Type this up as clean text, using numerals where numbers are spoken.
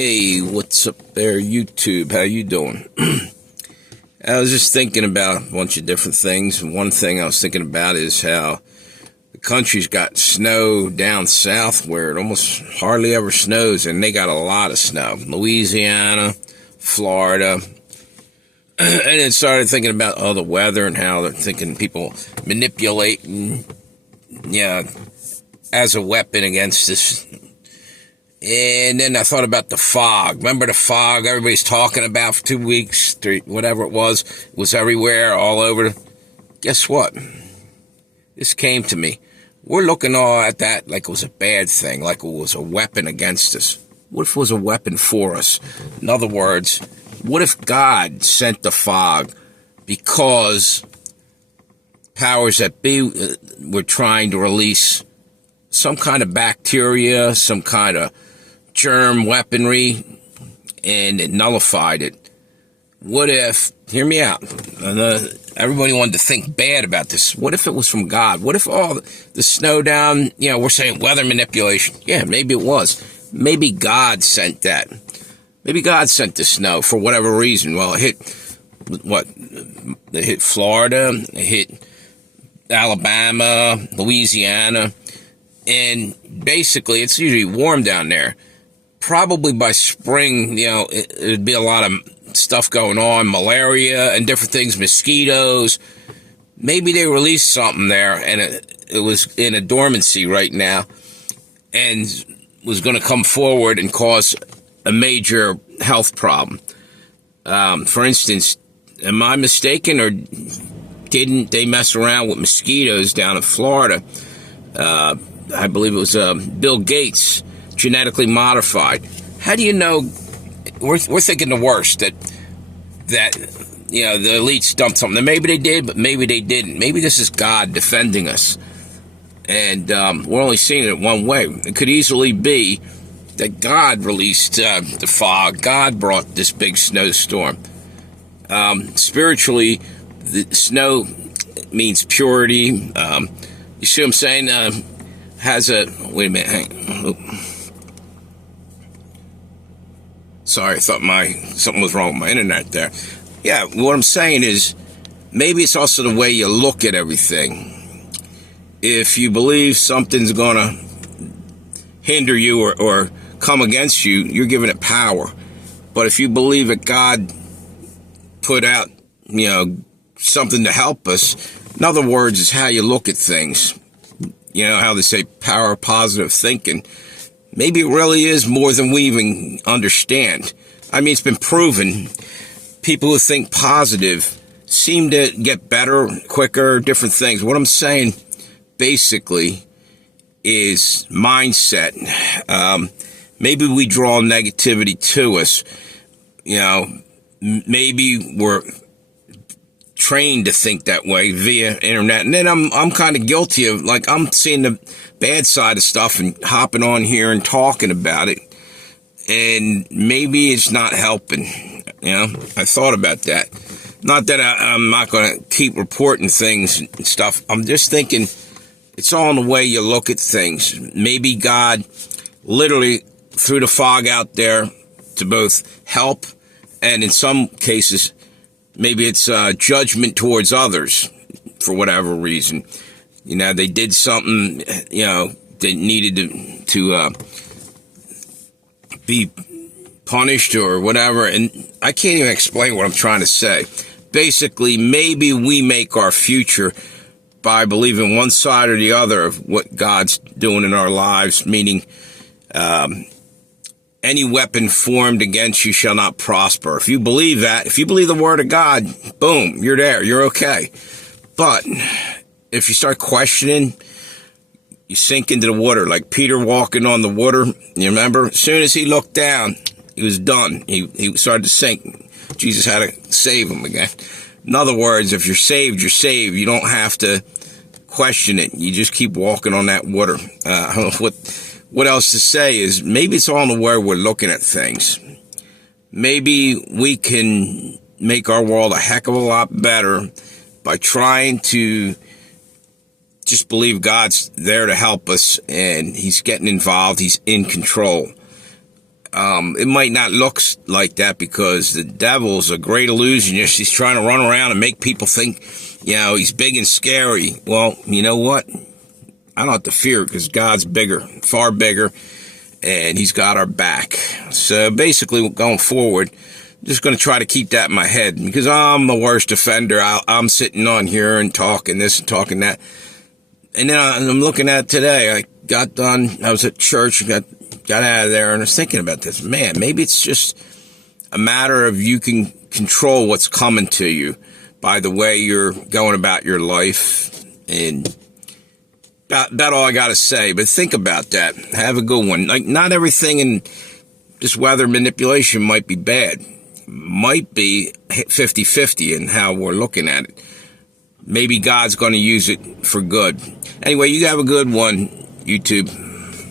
Hey, what's up there, YouTube? How you doing? I was just thinking about a bunch of different things. One thing I was thinking about is how the country's got snow down south where it almost hardly ever snows, and they got a lot of snow. Louisiana, Florida. And then started thinking about the weather and how they're thinking people manipulating, as a weapon against this. And then I thought about the fog. Remember the fog everybody's talking about for 2 weeks, whatever it was everywhere, all over. Guess what? This came to me. We're looking all at that like it was a bad thing, like it was a weapon against us. What if it was a weapon for us? In other words, what if God sent the fog because powers that be were trying to release some kind of bacteria, some kind of germ weaponry, and it nullified it? What if, hear me out, everybody wanted to think bad about this. What if it was from God? What if all the snow down, we're saying weather manipulation. Yeah, maybe it was. Maybe God sent that. Maybe God sent the snow for whatever reason. Well, it hit Florida, it hit Alabama, Louisiana, and basically it's usually warm down there. Probably by spring, it'd be a lot of stuff going on, malaria and different things, mosquitoes. Maybe they released something there and it was in a dormancy right now and was going to come forward and cause a major health problem. For instance, am I mistaken, or didn't they mess around with mosquitoes down in Florida? I believe it was Bill Gates, genetically modified. How do you know? We're thinking the worst, that the elites dumped something. Maybe they did, but maybe they didn't. Maybe this is God defending us, and we're only seeing it one way. It could easily be that God released the fog. God brought this big snowstorm. Spiritually, the snow means purity. You see what I'm saying? Wait a minute. Hang on. Sorry, I thought something was wrong with my internet there. Yeah, what I'm saying is maybe it's also the way you look at everything. If you believe something's going to hinder you or come against you, you're giving it power. But if you believe that God put out, something to help us, in other words, it's how you look at things. How they say power of positive thinking. Maybe it really is more than we even understand. I mean, it's been proven. People who think positive seem to get better, quicker, different things. What I'm saying, basically, is mindset. Maybe we draw negativity to us. Maybe we're trained to think that way via internet, and then I'm kind of guilty of, I'm seeing the bad side of stuff and hopping on here and talking about it, and maybe it's not helping. I thought about that. Not that I'm not going to keep reporting things and stuff. I'm just thinking it's all in the way you look at things. Maybe God literally threw the fog out there to both help, and in some cases maybe it's judgment towards others for whatever reason. They did something, they needed to be punished or whatever. And I can't even explain what I'm trying to say. Basically, maybe we make our future by believing one side or the other of what God's doing in our lives, meaning any weapon formed against you shall not prosper. If you believe that, if you believe the word of God, boom, you're there, you're okay. But if you start questioning, you sink into the water, like Peter walking on the water. You remember? As soon as he looked down, he was done. He started to sink. Jesus had to save him again. In other words, if you're saved, you're saved. You don't have to question it. You just keep walking on that water. I don't know what else to say is maybe it's all in the way we're looking at things. Maybe we can make our world a heck of a lot better by trying to just believe God's there to help us and he's getting involved. He's in control. It might not look like that because the devil's a great illusionist. He's trying to run around and make people think, he's big and scary. Well, you know what? I don't have to fear because God's bigger, far bigger, and he's got our back. So basically, going forward, just going to try to keep that in my head because I'm the worst offender. I'm sitting on here and talking this and talking that. And then I'm looking at today. I got done. I was at church and got out of there and I was thinking about this. Man, maybe it's just a matter of you can control what's coming to you by the way you're going about your life. And about all I got to say. But think about that. Have a good one. Like, not everything in this weather manipulation might be bad. Might be 50-50 in how we're looking at it. Maybe God's going to use it for good. Anyway, you have a good one, YouTube.